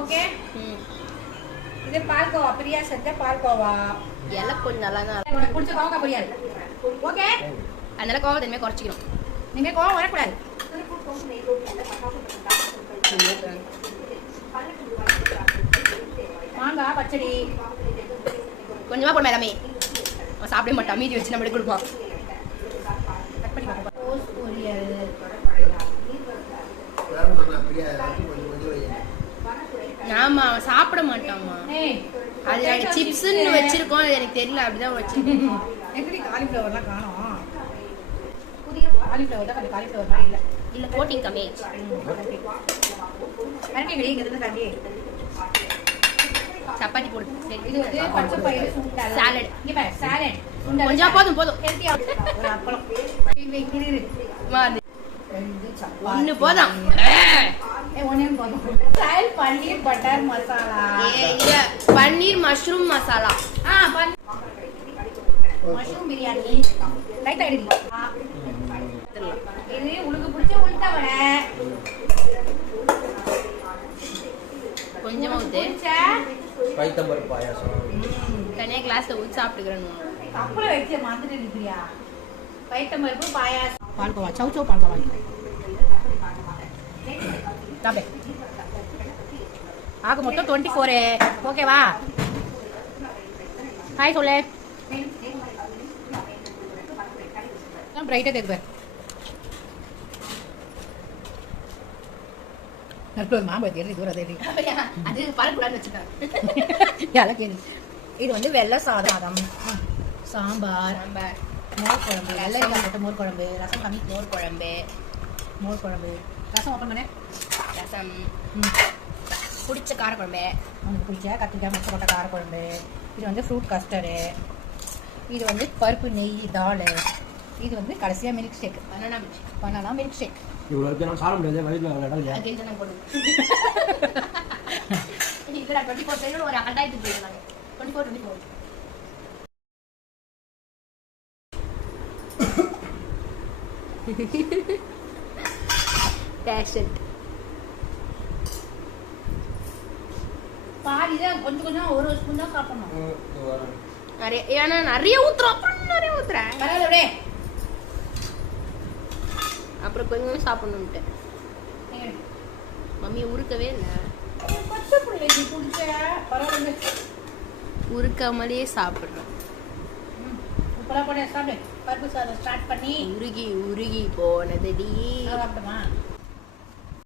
Okay. இது பால்கோவா. பிரியா செஞ்ச பால்கோவா. எல்லாம் கொஞ்சம் நல்லா தான். உனக்கு பிடிச்ச கோவக்காய் பொரியல். ஓகே. அதனால கோவம் தனிமே குறைச்சிக்கணும். நீங்க கோவம் வரக்கூடாது. மாங்காய் பச்சடி கொஞ்சமா போட எல்லாமே. அவன் சாப்பிட மாட்டான், மீதி வச்சு நம்மளுக்கு கொடுப்பான். ஆமா, அவன் சாப்பிட மாட்டான்மா. அது எனக்கு சிப்ஸ்ன்னு வச்சிருக்கோம், அது எனக்கு தெரியல, அப்படிதான் வச்சிருக்கோம். எப்படி காலிஃப்ளவர்லாம் காணோம்? காலிஃப்ளவர் தான், காலிஃப்ளவர் மாதிரி இல்லை. இல்ல கோட்டிங் கம்மி. சப்பாத்தி போடு. இது வந்து பச்சை பயிறு சுண்டல் சாலட். இங்க பாரு, சாலட் கொஞ்சம் போதும் போதும். ஹெல்தியா ஒரு அப்பளம். ஒண்ணு போதும். ஒண்ணே போதும். Style paneer butter masala. இல்ல paneer mushroom masala. Mushroom biryani. Right ஆயிடுங்க. இது உங்களுக்கு பிடிச்ச உளுந்த வடை. கொஞ்சமா ஊத்து. பைத்தம்பருப்பு பாயாசம். தனியா கிளாஸ்ல ஊத்தி சாப்பிட்டுக்கிறேன். அப்பளம் வச்சு மாத்திட்டு நிக்கிறியா? பைத்தம்பருப்பு பாயாசம். பால்கோவா. சௌ சௌ பால்கோவா. சாப்பிடு. ஆக மொத்தம் 24. ஓகேவா? ஹாய் சொல்லு. பிரைட்டா தெரியுது. அது பரக்கூடாதுன்னு வச்சுக்கேன். இது வந்து வெள்ளை சாதம், சாம்பார், மோர் குழம்பு, வெள்ளரிக்காய் போட்டு மோர் குழம்பு, ரசம் கம்மி, மோர் குழம்பு, ரசம் ஓப்பன் பண்ண, ரசம், பிடிச்ச காரக்குழம்பு, உனக்கு பிடிச்ச கத்திரிக்காய் முட்டை போட்ட காரக்குழம்பு. இது வந்து ஃப்ரூட் கஸ்டர்டு. இது வந்து பருப்பு நெய் தால். இது வந்து கடைசியா milk shake. Banana milk shake. இவ்வளோ நான் சாப்பிட முடியாது, வயிற்றுல இடம் இல்லையா? இதுல 24 சைடு ஒரு கட்டாயத்துக்கு போயிருந்தாங்க. 24 பேஷண்ட் பாதிதான் கொஞ்சம் கொஞ்சம் ஒரு ஸ்பூன் தான் சாப்பிடணும். நிறைய ஏன்னா நிறைய ஊத்துறோம். அப்புறம் நிறைய ஊத்துறேன். பரவாயில்ல. அப்புறம் கொஞ்சம் சாப்பிடணும்ட்டு மம்மி உருக்கவே இல்லை. பச்சை பிள்ளைக்கு பிடிச்ச பரவாயில்ல. உருக்காமலே சாப்பிடுறோம். இப்பெல்லாம் போட சாப்பிடு. பருப்பு சாதம் ஸ்டார்ட் பண்ணி உருகி உருகி போனதுடி. சாப்பிடுமா?